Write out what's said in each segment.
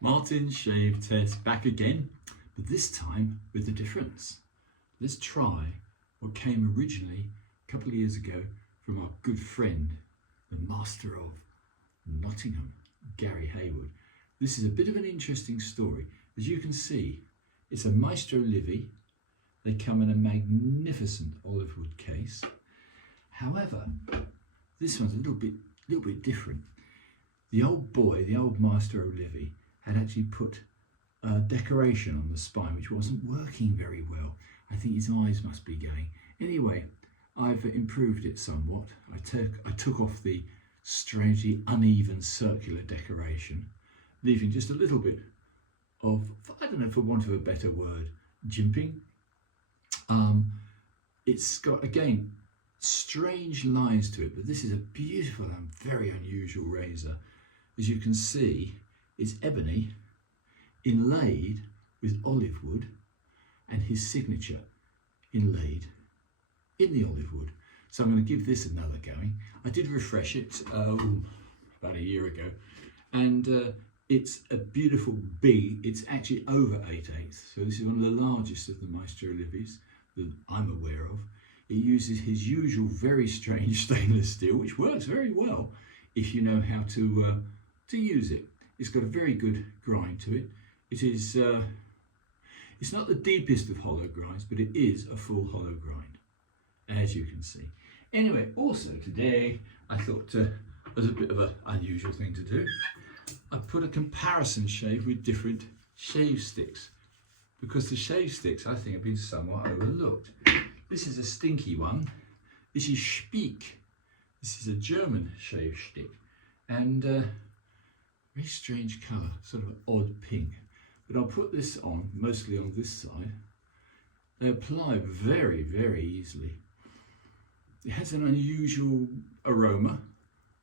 Martin's shave test back again, but this time with a difference. Let's try what came originally a couple of years ago from our good friend, the master of Nottingham, Gary Hayward. This is a bit of an interesting story. As you can see, it's a Mastro Livi. They come in a magnificent olive wood case. However, this one's a little bit different. The old boy, the old Mastro Livi, had actually put a decoration on the spine which wasn't working very well. I think his eyes must be going. Anyway, I've improved it somewhat. I took off the strangely uneven circular decoration, leaving just a little bit of, I don't know, for want of a better word, jimping. It's got, again, strange lines to it, but this is a beautiful and very unusual razor. As you can see, it's ebony, inlaid with olive wood, and his signature inlaid in the olive wood. So I'm going to give this another going. I did refresh it about a year ago, and it's a beautiful big, it's actually over 8/8. So this is one of the largest of the Mastro Livis that I'm aware of. It uses his usual very strange stainless steel, which works very well if you know how to use it. It's got a very good grind to it. It is, it's not the deepest of hollow grinds, but it is a full hollow grind, as you can see. Anyway, also today, I thought as a bit of an unusual thing to do, I put a comparison shave with different shave sticks, because the shave sticks, I think, have been somewhat overlooked. This is a stinky one. This is Speak. This is a German shave stick, and very strange colour, sort of an odd pink. But I'll put this on, mostly on this side. They apply very, very easily. It has an unusual aroma,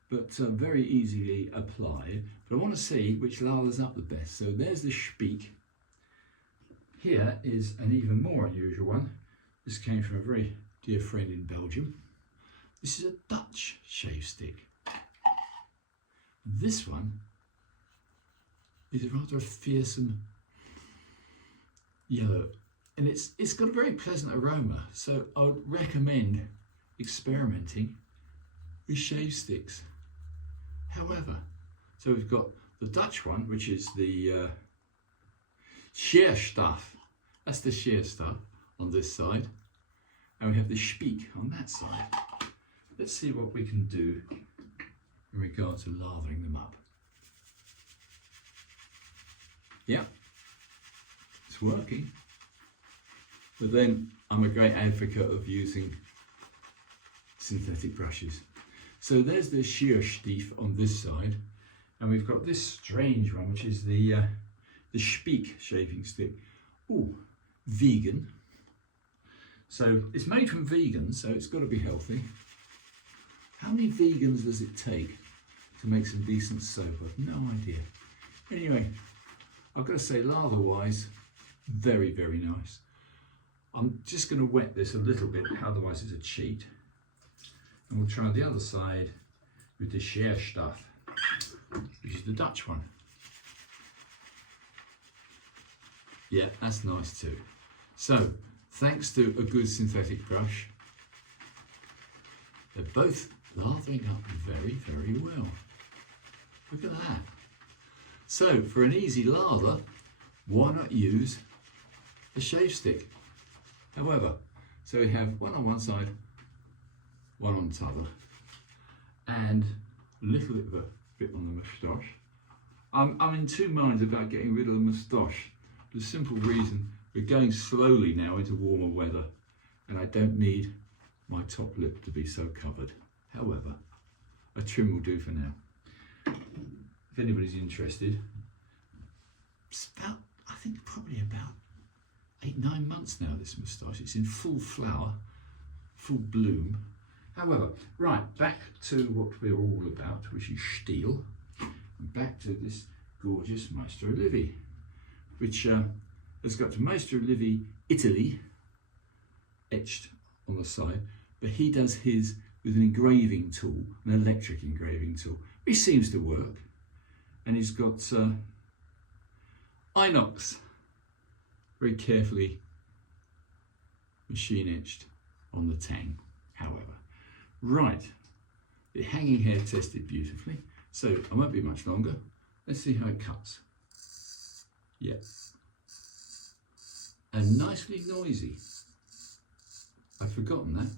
but very easily applied. But I want to see which lathers up the best. So there's the Speak. Here is an even more unusual one. This came from a very dear friend in Belgium. This is a Dutch shave stick. This one is rather a fearsome yellow, and it's got a very pleasant aroma. So I would recommend experimenting with shave sticks. However, so we've got the Dutch one, which is the sheer stuff. That's the sheer stuff on this side, and we have the Speak on that side. Let's see what we can do in regard to lathering them up. Yeah, it's working. But then I'm a great advocate of using synthetic brushes. So there's the sheer stief on this side, and we've got this strange one, which is the Speak shaving stick. Oh, vegan. So it's made from vegans, so it's got to be healthy. How many vegans does it take to make some decent soap? I've no idea. Anyway, I've got to say, lather-wise, very, very nice. I'm just going to wet this a little bit, otherwise it's a cheat. And we'll try the other side with the sheer stuff, which is the Dutch one. Yeah, that's nice too. So, thanks to a good synthetic brush, they're both lathering up very, very well. Look at that. So, for an easy lather, why not use a shave stick? However, so we have one on one side, one on the other, and a little bit of a bit on the moustache. I'm in two minds about getting rid of the moustache. For the simple reason, we're going slowly now into warmer weather, and I don't need my top lip to be so covered. However, a trim will do for now. If anybody's interested, it's about, I think probably about 8-9 months now, this moustache. It's in full flower, full bloom. However, right, back to what we're all about, which is steel, and back to this gorgeous Mastro Livi, which has got Mastro Livi Italy etched on the side, but he does his with an engraving tool, an electric engraving tool, which seems to work. And he's got inox, very carefully machine etched on the tang, however. Right, the hanging hair tested beautifully, so I won't be much longer. Let's see how it cuts. Yeah. And nicely noisy. I've forgotten that.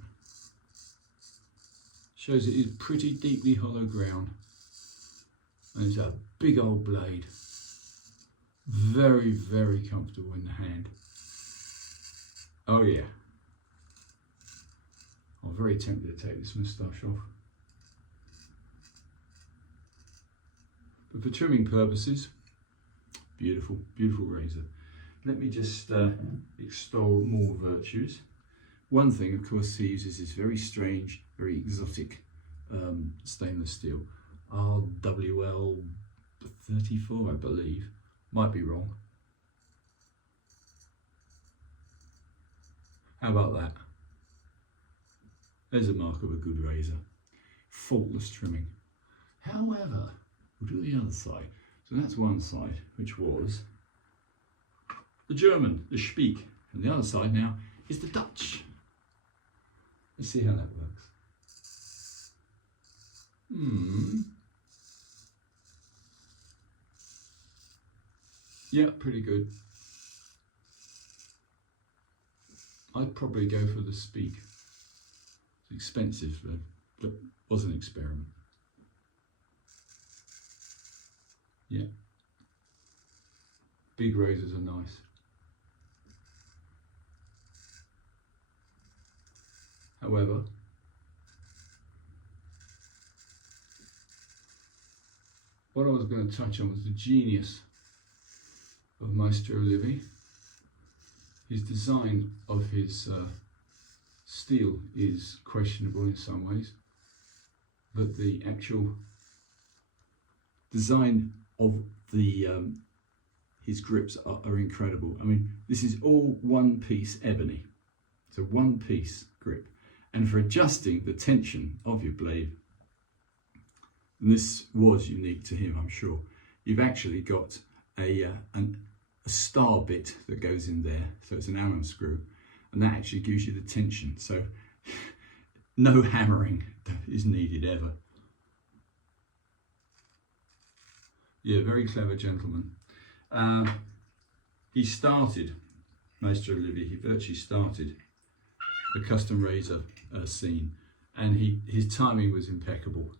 Shows it is pretty deeply hollow ground. And it's a big old blade. Very, very comfortable in the hand. Oh yeah. I'm very tempted to take this moustache off. But for trimming purposes, beautiful, beautiful razor. Let me just extol more virtues. One thing, of course, he uses this very strange, very exotic stainless steel. RWL 34, I believe. Might be wrong. How about that? There's a mark of a good razor. Faultless trimming. However, we'll do the other side. So that's one side, which was the German, the Speak. And the other side now is the Dutch. Let's see how that works. Yeah, pretty good. I'd probably go for the Speak. It's expensive, but was an experiment. Yeah. Big razors are nice. However, what I was going to touch on was the genius of Mastro Livi. His design of his steel is questionable in some ways, but the actual design of the his grips are incredible. I mean, this is all one piece ebony. It's a one piece grip. And for adjusting the tension of your blade, and this was unique to him, I'm sure, you've actually got a star bit that goes in there. So it's an Allen screw, and that actually gives you the tension. So no hammering is needed ever. Yeah, very clever gentleman. He started, Mastro Livi, he virtually started the custom razor scene, and his timing was impeccable.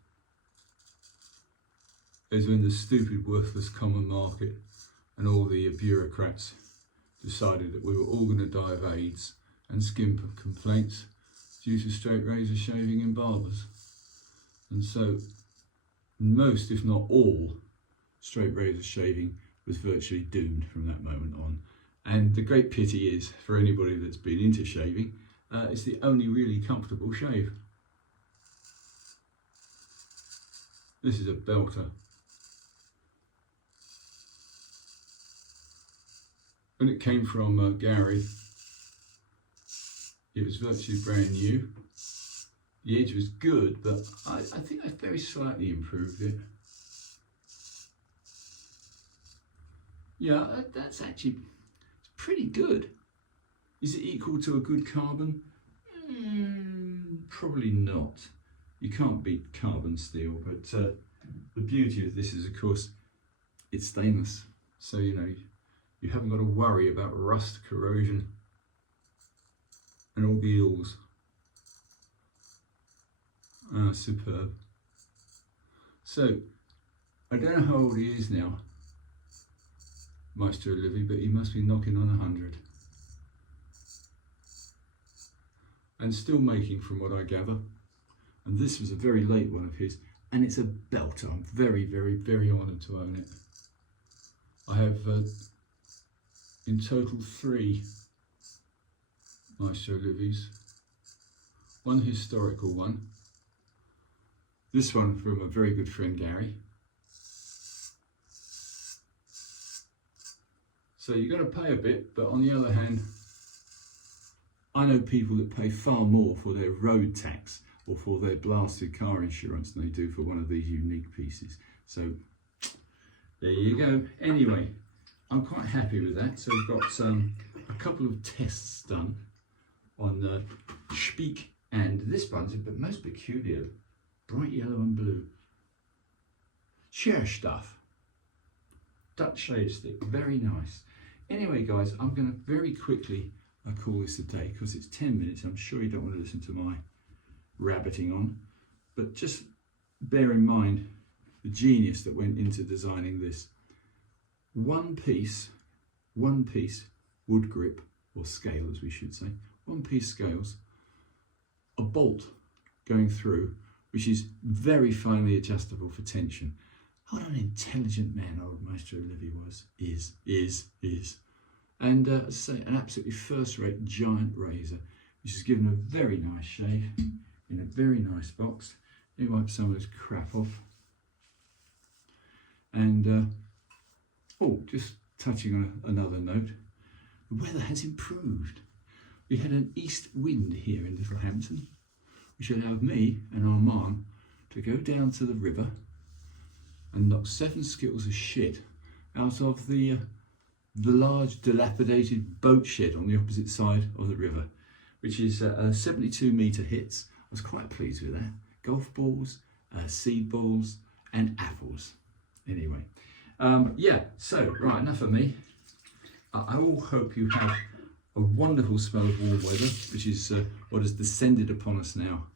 It was when the stupid, worthless common market and all the bureaucrats decided that we were all going to die of AIDS and skin complaints due to straight razor shaving in barbers. And so most, if not all, straight razor shaving was virtually doomed from that moment on. And the great pity is, for anybody that's been into shaving, it's the only really comfortable shave. This is a belter. When it came from Gary, it was virtually brand new. The edge was good, but I think I very slightly improved it. Yeah, that's actually it's pretty good. Is it equal to a good carbon? Probably not. You can't beat carbon steel, but the beauty of this is, of course, it's stainless. So, you know, you haven't got to worry about rust, corrosion, and all the ills. Superb. So, I don't know how old he is now, Mastro Livi, but he must be knocking on 100. And still making, from what I gather. And this was a very late one of his, and it's a belter. I'm very, very, very honoured to own it. I have in total 3 Mastro Livis. One historical one. This one from a very good friend, Gary. So you've got to pay a bit, but on the other hand, I know people that pay far more for their road tax or for their blasted car insurance than they do for one of these unique pieces. So there you go. Anyway, I'm quite happy with that. So we've got a couple of tests done on the Speak, and this one's a bit most peculiar, bright yellow and blue. Chair stuff, Dutch shade stick, very nice. Anyway guys, I'm going to very quickly call this a day because it's 10 minutes. I'm sure you don't want to listen to my rabbiting on, but just bear in mind the genius that went into designing this. One piece wood grip, or scale as we should say, one piece scales, a bolt going through, which is very finely adjustable for tension. What an intelligent man old Mastro Livi is. And as I say, an absolutely first-rate giant razor, which is given a very nice shave in a very nice box. Let me wipe some of this crap off. And oh, just touching on another note, the weather has improved. We had an east wind here in Littlehampton, which allowed me and our mum to go down to the river and knock 7 skittles of shit out of the large dilapidated boat shed on the opposite side of the river, which is 72 metre hits. I was quite pleased with that. Golf balls, seed balls and apples. Anyway, yeah, so right, enough of me. I all hope you have a wonderful spell of warm weather, which is what has descended upon us now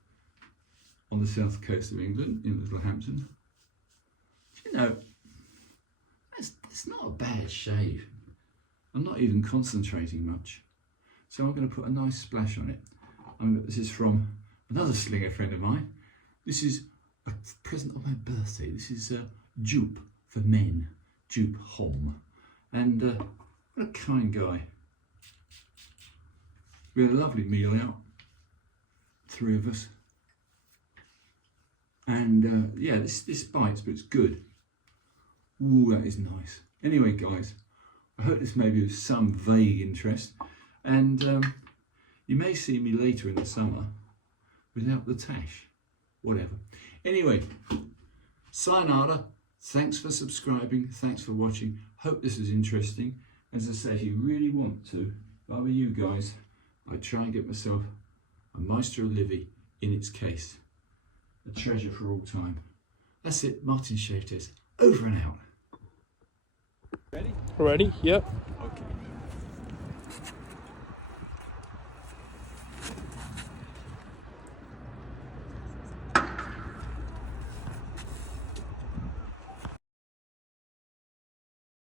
on the south coast of England in Littlehampton. You know, it's not a bad shave. I'm not even concentrating much. So I'm going to put a nice splash on it. This is from another slinger friend of mine. This is a present on my birthday. This is Jupe for men, Jupe Hom. And what a kind guy. We had a lovely meal out, 3 of us. And yeah, this bites, but it's good. Ooh, that is nice. Anyway, guys, I hope this may be of some vague interest. And you may see me later in the summer without the tash. Whatever. Anyway, sayonara. Thanks for subscribing. Thanks for watching. Hope this is interesting. As I say, if you really want to, if I were you guys, I'd try and get myself a Mastro Livi in its case. A treasure for all time. That's it. Martin Shave Test. Over and out. Ready? Ready? Yep.